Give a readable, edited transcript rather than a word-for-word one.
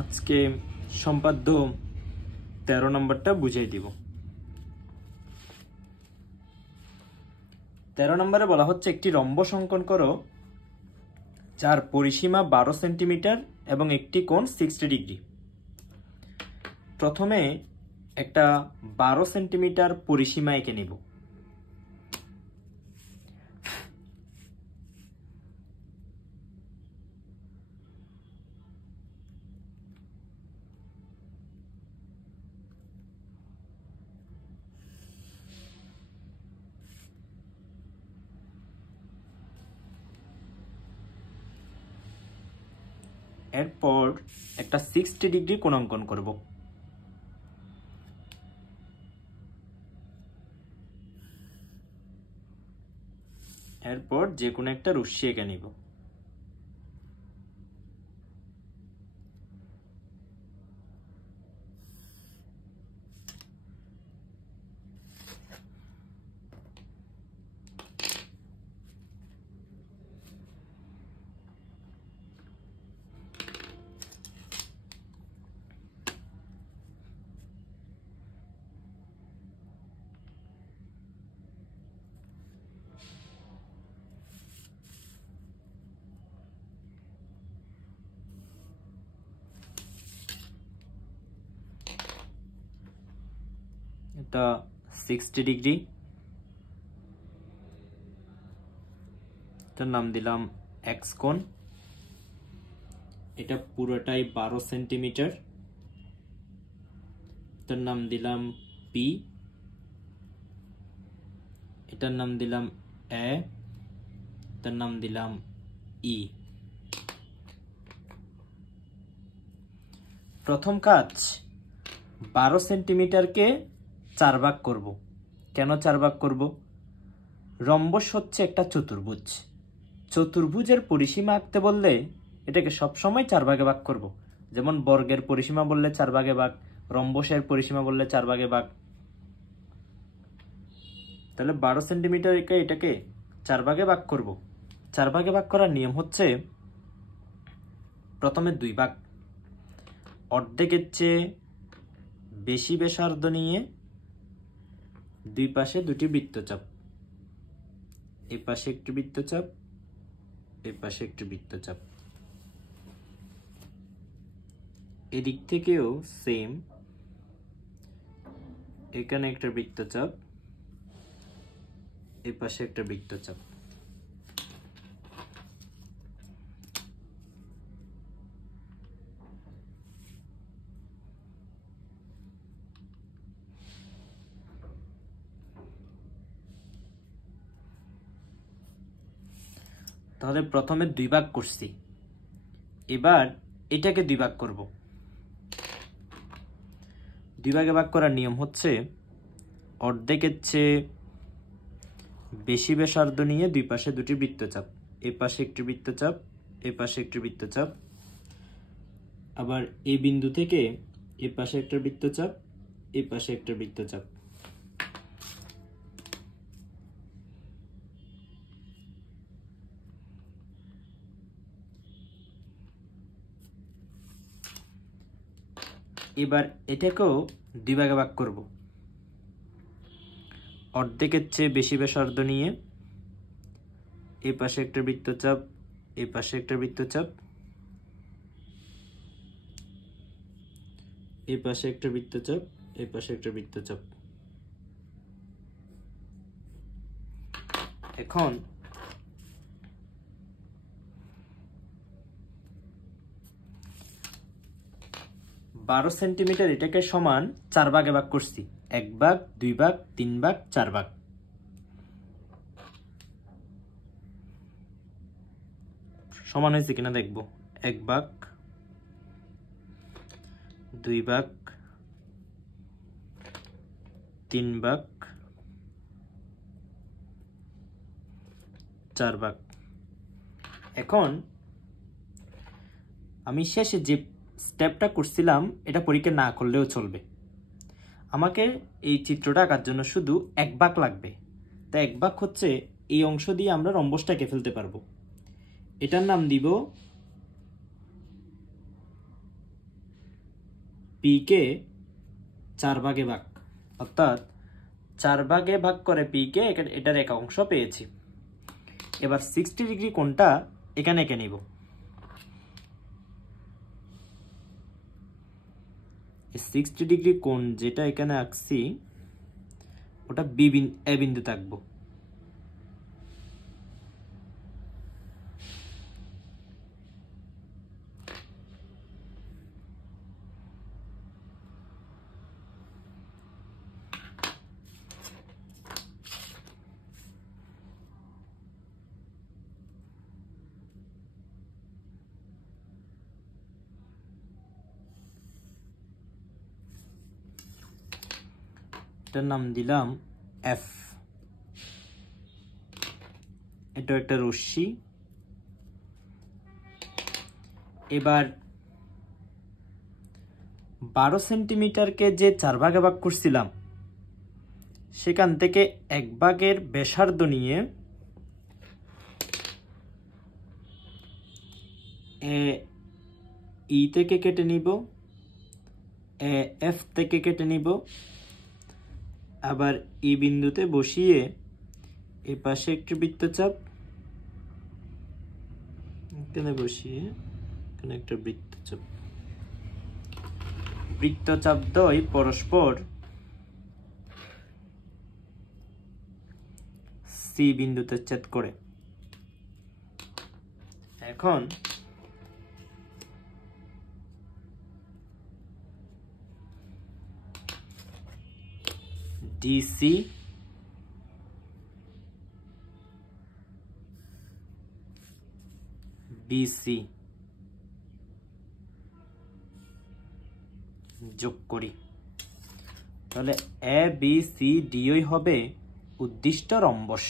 আজকে সম্পাদ্য 13 নম্বরটা বুঝিয়ে দিব। 13 নম্বরে বলা হচ্ছে একটি রম্বস অঙ্কন করো যার পরিসীমা 12 সেন্টিমিটার এবং একটি কোণ 60 ডিগ্রি। প্রথমে একটা 12 সেন্টিমিটার পরিসীমা এঁকে নেব। এরপর একটা 60 ডিগ্রি কোণ অঙ্কন করব। এরপর যে কোনো একটা রশ্মি এঁকে নিব। এটা 60 ডিগ্রি, এটার নাম দিলাম এক্স কোণ। এটা পুরোটাই 12 সেন্টিমিটার, এটার নাম দিলাম পি। এটার নাম দিলাম এ, এটার নাম দিলাম ই। প্রথম কাজ 12 সেন্টিমিটারকে 4 ভাগ করব। কেন 4 ভাগ করব? রম্বস হচ্ছে একটা চতুর্ভুজ। চতুর্ভুজের পরিসীমা আঁকতে বললে এটাকে সবসময় 4 ভাগে ভাগ করব। যেমন বর্গের পরিসীমা বললে 4 ভাগে ভাগ, রম্বসের পরিসীমা বললে 4 ভাগে ভাগ। তাহলে 12 সেন্টিমিটার এটাকে 4 ভাগে ভাগ করব। 4 ভাগে ভাগ করার নিয়ম হচ্ছে প্রথমে 2 ভাগ, অর্ধেকের চেয়ে বেশি ব্যাসার্ধ নিয়ে দুই পাশে দুটি বৃত্তচাপ, এই পাশে একটি বৃত্তচাপ, এই পাশে একটি বৃত্তচাপ। এদিক থেকেও সেম, এখানে একটা বৃত্তচাপ, এই পাশে একটা বৃত্তচাপ। তাহলে প্রথমে 2 ভাগ করছি, এবার এটাকে 2 ভাগ করব। 2 ভাগে ভাগ করার নিয়ম হচ্ছে অর্ধেকের চেয়ে বেশি ব্যাসার্ধ নিয়ে দুই পাশে দুটি বৃত্তচাপ, এই পাশে একটি বৃত্তচাপ, এই পাশে একটি বৃত্তচাপ। আবার এই বিন্দু থেকে এই পাশে একটা বৃত্তচাপ, এই পাশে একটা বৃত্তচাপ। এবার এটাকেও 2 ভাগে ভাগ করব। অর্ধেকের চেয়ে বেশি ব্যাসার্ধ নিয়ে এই পাশে একটা বৃত্তচাপ, এই পাশে একটা বৃত্তচাপ, এই পাশে একটা বৃত্তচাপ, এই পাশে একটা বৃত্তচাপ। এখন বারো সেন্টিমিটার এটাকে সমান 4 ভাগে ভাগ করছি। 1 ভাগ, 2 ভাগ, 3 ভাগ, 4 ভাগ। সমান হয়েছে কিনা দেখবো। 1 ভাগ, 2 ভাগ, 3 ভাগ, 4 ভাগ। এখন আমি শেষে যে স্টেপটা করছিলাম এটা পরীক্ষা না করলেও চলবে। আমাকে এই চিত্রটা আঁকার জন্য শুধু 1 ভাগ লাগবে। তাই 1 ভাগ হচ্ছে এই অংশ দিয়ে আমরা রম্বসটা এঁকে ফেলতে পারবো। এটার নাম দিব পি কে 4 ভাগে ভাগ, অর্থাৎ 4 ভাগে ভাগ করে পি কে এটার এক অংশ পেয়েছি। এবার 60 ডিগ্রি কোণটা এখানে এঁকে নিব। 60 ডিগ্রি কোণ যেটা এখানে আঁকছি ওটা এ বিন্দু থাকবো। এটার নাম দিলাম এফ। এটা একটা রশ্মি। এবার 12 সেন্টিমিটারকে যে 4 ভাগে ভাগ করছিলাম সেখান থেকে 1 ভাগের ব্যাসার্ধ নিয়ে ই থেকে কেটে নিব, এফ থেকে কেটে নিব, আবার ই বিন্দুতে বসিয়ে এই পাশে একটু বৃত্তচাপ এখানে বসিয়ে এখানে একটা বৃত্তচাপ দ্বয় পরস্পর সি বিন্দুতে ছেদ করে। এখন ডিসি বিসি যোগ করি, তাহলে এ বি সি ডি হবে উদ্দিষ্ট রম্বস।